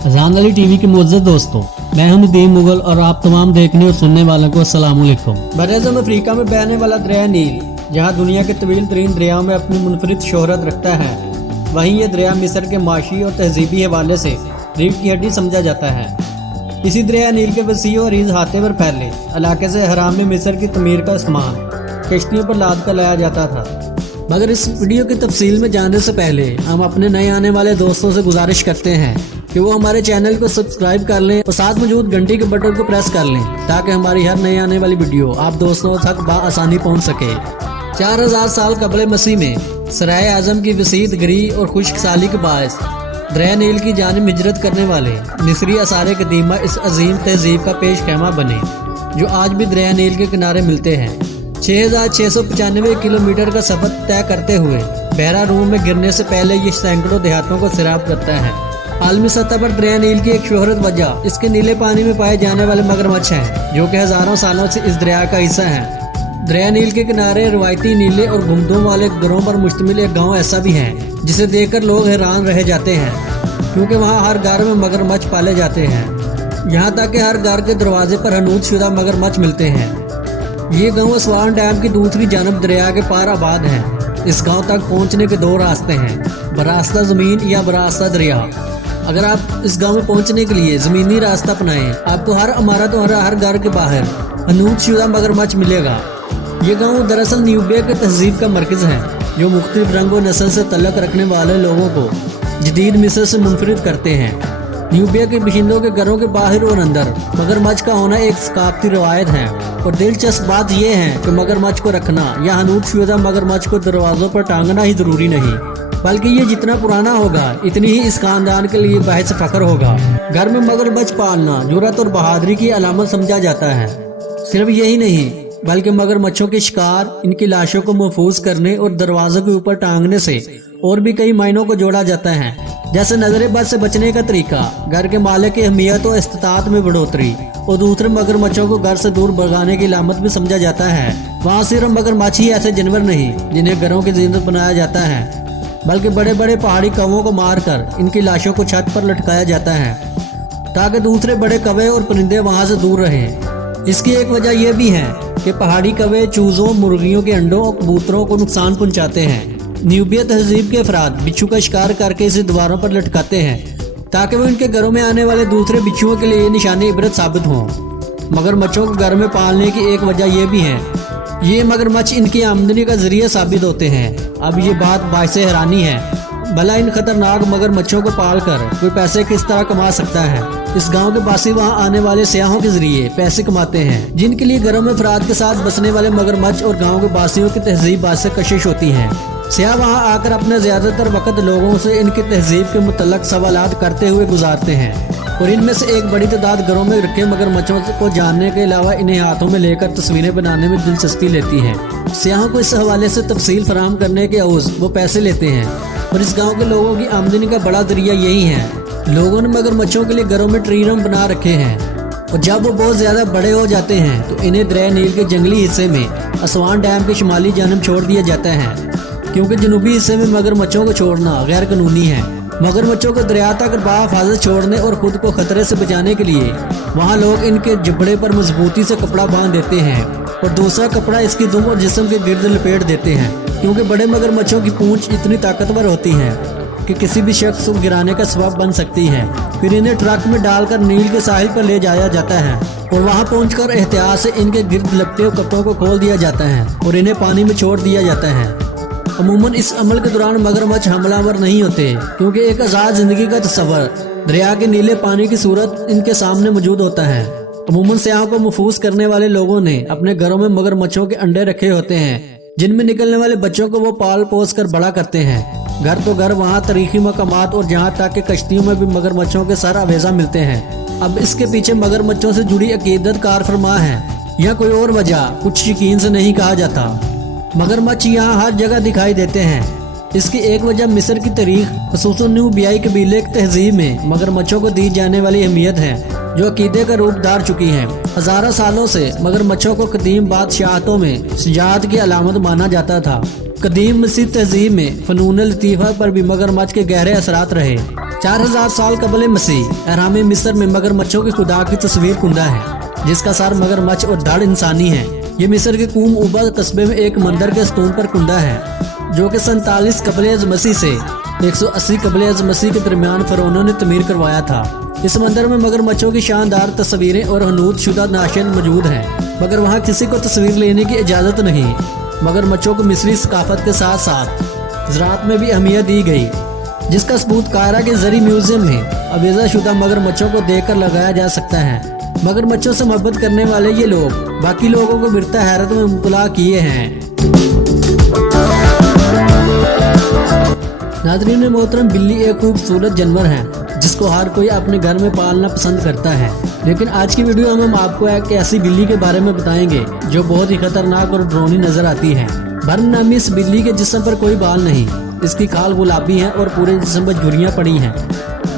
अजान अली टीवी के मुअज़्ज़ज़ दोस्तों, मैं हूं नदीम मुगल और आप तमाम देखने और सुनने वालों को अस्सलाम वालेकुम। बरअज़म अफ्रीका में बहने वाला दरिया नील जहां दुनिया के तवील तरीन दरियाओं में अपनी मुनफरिद शोहरत रखता है, वहीं ये दरिया मिस्र के माशी और तहजीबी हवाले से रीढ़ की हड्डी समझा जाता है। इसी दरिया नील के वसी और रीज़ हाथे पर फैले इलाके से हराम में मिस्र की तमीर का सामान कश्तियों पर लाद कर लाया जाता था। मगर इस वीडियो की तफसील में जाने से पहले हम अपने नए आने वाले दोस्तों से गुजारिश करते हैं कि वो हमारे चैनल को सब्सक्राइब कर लें और साथ मौजूद घंटी के बटन को प्रेस कर लें ताकि हमारी हर नई आने वाली वीडियो आप दोस्तों तक बआसानी पहुंच सके। 4000 साल कबल मसीह में सराय आजम की वसीत गरी और खुश्क साली के बायस दरिया नील की जानिब हिजरत करने वाले मिस्री आसारे कदीमा इस अजीम तहजीब का पेश खैमा बने जो आज भी दरिया नील के किनारे मिलते हैं। 6695 किलोमीटर का सफर तय करते हुए बहरा रूम में गिरने से पहले ये सैकड़ों देहातों को सैराब करता है। आलमी सतह पर दरिया नील की एक शोहरत वजह इसके नीले पानी में पाए जाने वाले मगरमच्छ हैं जो कि हजारों सालों से इस दरिया का हिस्सा हैं। दरिया नील के किनारे रवायती नीले और गुंबदों वाले घरों पर मुश्तमिल एक गांव ऐसा भी है जिसे देखकर लोग हैरान रह जाते हैं क्योंकि वहां हर घर में मगरमच्छ पाले जाते हैं। यहाँ तक कि हर घर के दरवाजे पर हनूद शुदा मगरमच्छ मिलते हैं। ये गांव अस्वान डैम की दूसरी जानब दरिया के पार आबाद है। इस गांव तक पहुंचने के दो रास्ते हैं, बरास्ता जमीन या बरास्ता दरिया। अगर आप इस गांव में पहुंचने के लिए जमीनी रास्ता अपनाएं, आपको हर इमारत और हर घर के बाहर हनूद शुदा मगरमच्छ मिलेगा। ये गांव दरअसल न्यूबिया के तहजीब का मरकज है जो मुख्तलिफ रंग और नस्ल से तल्लक रखने वाले लोगों को जदीद मिस्र से मुनफरिद करते हैं। न्यूबिया के बशिंदों के घरों के बाहर और अंदर मगरमच्छ का होना एक सकाफती रवायत है और दिलचस्प बात यह है कि मगरमच्छ को रखना या हनूद शुदा मगरमच्छ को दरवाजों पर टांगना ही जरूरी नहीं, बल्कि ये जितना पुराना होगा इतनी ही इस खानदान के लिए बाहिस फख्र होगा। घर में मगरमच्छ पालना जुर्रत और बहादुरी की अलामत समझा जाता है। सिर्फ यही नहीं बल्कि मगरमच्छों के शिकार, इनकी लाशों को महफूज करने और दरवाजों के ऊपर टांगने से और भी कई मायनों को जोड़ा जाता है, जैसे नजर बद से बचने का तरीका, घर के मालिक की अहमियत और इस्तात में बढ़ोतरी और दूसरे मगरमच्छों को घर से दूर भगाने की अलामत भी समझा जाता है। वहाँ सिर्फ मगरमच्छ ही ऐसे जानवर नहीं जिन्हें घरों की जीनत बनाया जाता है, बल्कि बड़े बड़े पहाड़ी कौवों को मारकर इनकी लाशों को छत पर लटकाया जाता है ताकि दूसरे बड़े कौवे और परिंदे वहाँ से दूर रहें। इसकी एक वजह यह भी है कि पहाड़ी कौवे चूजों, मुर्गियों के अंडों और कबूतरों को नुकसान पहुंचाते हैं। न्यूबिया तहजीब के अफराद बिच्छू का शिकार करके इसे दीवारों पर लटकाते हैं ताकि वो इनके घरों में आने वाले दूसरे बिच्छुओं के लिए निशानी इबरत साबित हों। मगरमच्छों को घर में पालने की एक वजह यह भी है, ये मगरमच्छ इनकी आमदनी का जरिया साबित होते हैं। अब ये बात बाइस हैरानी है, भला इन खतरनाक मगरमच्छों को पाल कर कोई पैसे किस तरह कमा सकता है। इस गांव के बासी वहां आने वाले सियाहों के जरिए पैसे कमाते हैं जिनके लिए घरों में अफराद के साथ बसने वाले मगरमच्छ और गांव के बासियों की तहजीब बात से कशिश होती है। सियाह वहां आकर अपने ज्यादातर वक्त लोगों से इनकी तहजीब के मुतल्लक सवालात करते हुए गुजारते हैं और इनमें से एक बड़ी तादाद घरों में रखे मगरमच्छों को जानने के अलावा इन्हें हाथों में लेकर तस्वीरें बनाने में दिलचस्पी लेती है। सियाहों को इस हवाले से तफसील फराहम करने के अवज़ वो पैसे लेते हैं और इस गांव के लोगों की आमदनी का बड़ा जरिया यही है। लोगों ने मगरमच्छों के लिए घरों में ट्रीरम बना रखे हैं और जब वो बहुत ज्यादा बड़े हो जाते हैं तो इन्हें दरिया नील के जंगली हिस्से में अस्वान डैम के शुमाली जानब छोड़ दिया जाता है क्योंकि जनूबी हिस्से में मगरमच्छों को छोड़ना गैर कानूनी है। मगरमच्छों को दरिया तक बाहिफाजत छोड़ने और खुद को खतरे से बचाने के लिए वहाँ लोग इनके जबड़े पर मजबूती से कपड़ा बांध देते हैं और दूसरा कपड़ा इसकी दुम और जिस्म के गिर्द लपेट देते हैं क्योंकि बड़े मगरमच्छों की पूंछ इतनी ताकतवर होती है कि किसी भी शख्स को गिराने का सबब बन सकती है। फिर इन्हें ट्रक में डालकर नील के साहिल पर ले जाया जाता है और वहाँ पहुंचकर एहतियात से इनके गिर्द लपटे हुए कपड़ों को खोल दिया जाता है और इन्हें पानी में छोड़ दिया जाता है। अमूमन इस अमल के दौरान मगरमच्छ हमलावर नहीं होते क्योंकि एक आज़ाद जिंदगी का तस्वर दरिया के नीले पानी की सूरत इनके सामने मौजूद होता है। अमूमन सियाहों को महफूज करने वाले लोगों ने अपने घरों में मगरमच्छों के अंडे रखे होते हैं जिनमें निकलने वाले बच्चों को वो पाल पोस कर बड़ा करते हैं। घर तो घर वहाँ तारीखी मकामात और जहाँ तक कि कश्तियों में भी मगरमच्छों के सर अवेजा मिलते हैं। अब इसके पीछे मगरमच्छों से जुड़ी अकीदत कार फरमा है या कोई और वजह कुछ यकीन से नहीं कहा जाता। मगरमच्छ यहाँ हर जगह दिखाई देते हैं। इसकी एक वजह मिस्र की तारीख खुसूसन न्यूबियाई कबीले की तहजीब में मगरमच्छों को दी जाने वाली अहमियत है जो अकीदे का रूप धार चुकी है। हजारों सालों से मगरमच्छों को कदीम बादशाहतों में शजाअत की अलामत माना जाता था। कदीम मसीह तहजीब में फनून लतीफ़ा पर भी मगरमच्छ के गहरे असरात रहे। 4000 साल कबल मसीह अहराम मिस्र में मगरमच्छों के खुदा की तस्वीर कुंदा है, जिसका सर मगरमच्छ और धड़ इंसानी है। ये मिस्र के कूम उबा कस्बे में एक मंदिर के स्तूप पर कुंदा है, जो कि 47 कबल मसीह से 180 कबल मसीह के दरमियान फरोनों ने तमीर करवाया था। इस मंदिर में मगरमच्छों की शानदार तस्वीरें और हनूत शुदा नाशन मौजूद हैं, मगर वहाँ किसी को तस्वीर लेने की इजाज़त नहीं। मगरमच्छों को मिस्री सकाफत के साथ साथ ज़राअत में भी अहमियत दी गई, जिसका सबूत कायरा के ज़री म्यूजियम में अवेज़ा शुदा मगरमच्छों को देखकर लगाया जा सकता है। मगरमच्छों से मोहब्बत करने वाले ये लोग बाकी लोगों को बिरता हैरत में मुब्तला किए हैं। नाज़रीन मोहतरम, बिल्ली एक खूबसूरत जानवर है जिसको हर कोई अपने घर में पालना पसंद करता है, लेकिन आज की वीडियो में हम आपको एक ऐसी बिल्ली के बारे में बताएंगे जो बहुत ही खतरनाक और डरावनी नजर आती है। बर्न नामी इस बिल्ली के जिस्म पर कोई बाल नहीं, इसकी खाल गुलाबी है और पूरे जिस्म पर झुर्रियां पड़ी हैं,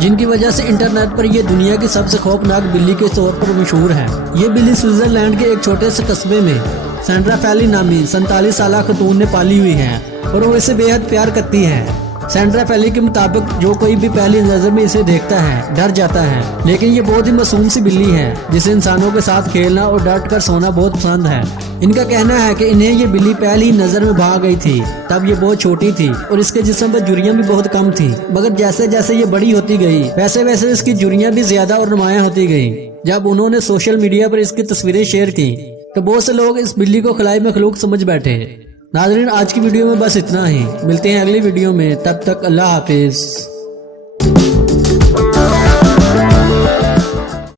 जिनकी वजह से इंटरनेट पर यह दुनिया की सबसे खौफनाक बिल्ली के तौर पर मशहूर है। ये बिल्ली स्विट्जरलैंड के एक छोटे से कस्बे में सेंड्रा फैली नामी 47 साल खतून ने पाली हुई है और वो इसे बेहद प्यार करती है। सेंड्रा फैली के मुताबिक जो कोई भी पहली नजर में इसे देखता है डर जाता है, लेकिन ये बहुत ही मासूम सी बिल्ली है जिसे इंसानों के साथ खेलना और डट कर सोना बहुत पसंद है। इनका कहना है कि इन्हें ये बिल्ली पहली नजर में भाग गई थी, तब ये बहुत छोटी थी और इसके जिस्म पर झुर्रियां भी बहुत कम थी, मगर जैसे जैसे ये बड़ी होती गई वैसे वैसे इसकी झुर्रियां भी ज्यादा और नुमायां होती गई। जब उन्होंने सोशल मीडिया पर इसकी तस्वीरें शेयर की तो बहुत से लोग इस बिल्ली को खिलाई मखलूक समझ बैठे। नाज़रीन, आज की वीडियो में बस इतना ही, मिलते हैं अगली वीडियो में, तब तक अल्लाह हाफिज।